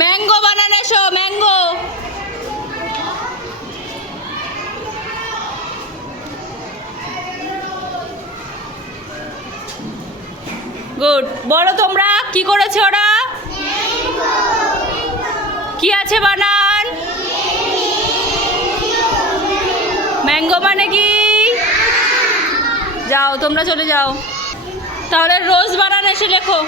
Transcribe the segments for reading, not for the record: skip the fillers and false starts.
Mango বানানো এসো, mango. Good. বলো তোমরা কি করেছে ওরা? কি আছে বানান? ম্যাঙ্গো মানে কি? যাও তোমরা চলে যাও। তাহলে রোজ বানান এসে লেখো।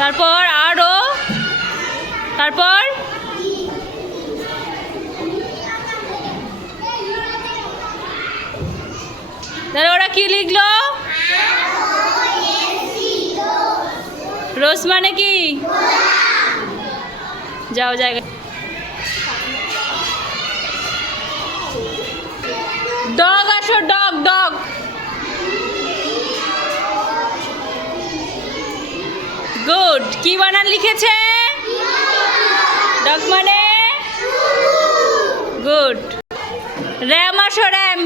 তারপর আরো, তারপর তাহলে ওরা কি লিখলো? রোজ মানে কি? যাও জায়গা। ডগ আসো, ডগ ডগ। গুড। কি বানান লিখেছে? ডগ মানে গুড। র্যাম আসো, র্যাম।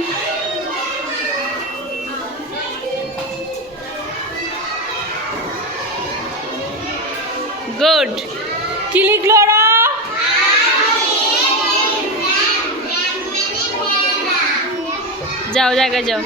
গুড। কি লিখলো ওরা? যাও জায়গায় যাও।